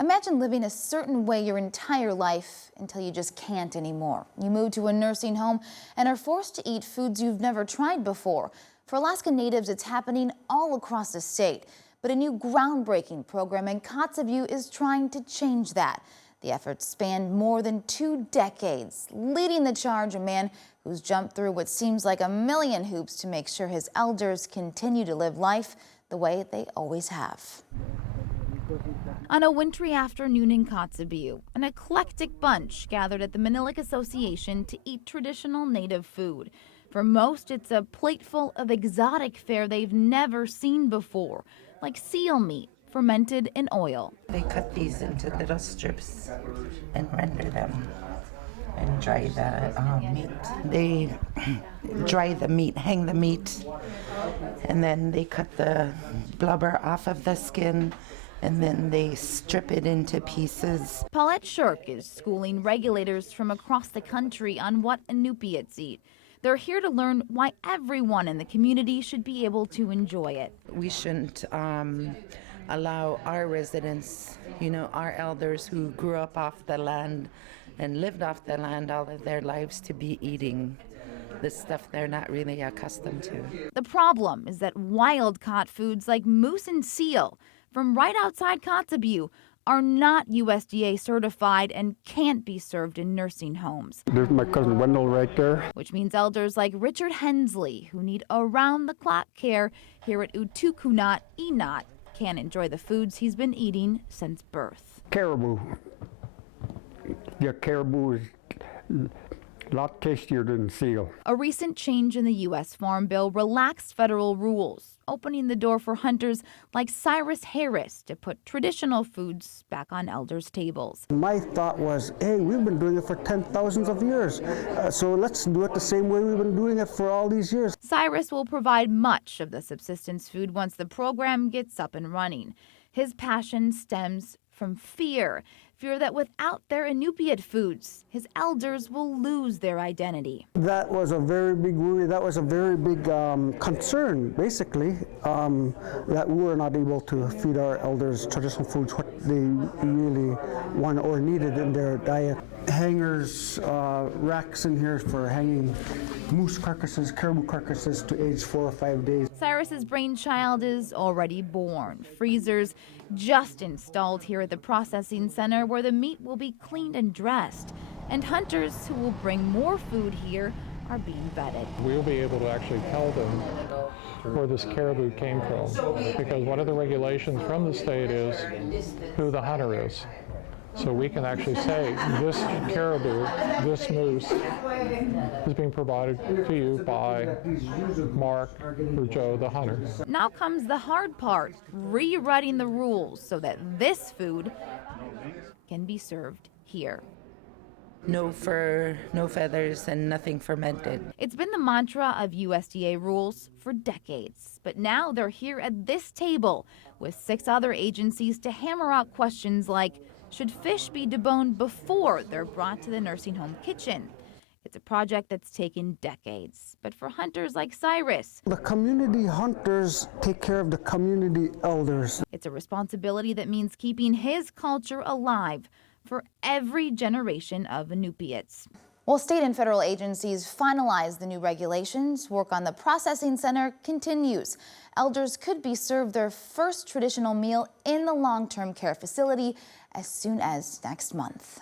Imagine living a certain way your entire life until you just can't anymore. You move to a nursing home and are forced to eat foods you've never tried before. For Alaska Natives, it's happening all across the state. But a new groundbreaking program in Kotzebue is trying to change that. The efforts spanned more than 2 decades. Leading the charge, a man who's jumped through what seems like a million hoops to make sure his elders continue to live life the way they always have. On a wintry afternoon in Kotzebue, an eclectic bunch gathered at the Manilic Association to eat traditional native food. For most, it's a plateful of exotic fare they've never seen before, like seal meat fermented in oil. They cut these into little strips and render them and dry the meat. They dry the meat, hang the meat, and then they cut the blubber off of the skin, and then they strip it into pieces. Paulette Shirk is schooling regulators from across the country on what Inupiats eat. They're here to learn why everyone in the community should be able to enjoy it. We shouldn't allow our residents, our elders who grew up off the land and lived off the land all of their lives, to be eating the stuff they're not really accustomed to. The problem is that wild-caught foods like moose and seal from right outside Kotzebue are not USDA certified and can't be served in nursing homes. There's my cousin Wendell right there. Which means elders like Richard Hensley, who need around-the-clock care here at Utukunat Inat, can't enjoy the foods he's been eating since birth. Caribou. Yeah, caribou is a lot tastier than seal. A recent change in the U.S. Farm Bill relaxed federal rules, opening the door for hunters like Cyrus Harris to put traditional foods back on elders' tables. My thought was, hey, we've been doing it for 10,000s of years, so let's do it the same way we've been doing it for all these years. Cyrus will provide much of the subsistence food once the program gets up and running. His passion stems from fear that without their Inupiat foods, his elders will lose their identity. That was a very big worry. That was a very big concern, basically, that we were not able to feed our elders traditional foods, what they really wanted or needed in their diet. Hangers, racks in here for hanging moose carcasses, caribou carcasses to age 4 or 5 days. Cyrus's brainchild is already born. Freezers just installed here at the processing center where the meat will be cleaned and dressed. And hunters who will bring more food here are being vetted. We'll be able to actually tell them where this caribou came from, because one of the regulations from the state is who the hunter is. So we can actually say, this caribou, this moose is being provided to you by Mark or Joe the hunter. Now comes the hard part, rewriting the rules so that this food can be served here. No fur, no feathers, and nothing fermented. It's been the mantra of USDA rules for decades, but now they're here at this table with 6 other agencies to hammer out questions like, should fish be deboned before they're brought to the nursing home kitchen? It's a project that's taken decades, but for hunters like Cyrus, the community hunters take care of the community elders. It's a responsibility that means keeping his culture alive for every generation of Inupiats. While state and federal agencies finalize the new regulations, work on the processing center continues. Elders could be served their first traditional meal in the long-term care facility as soon as next month.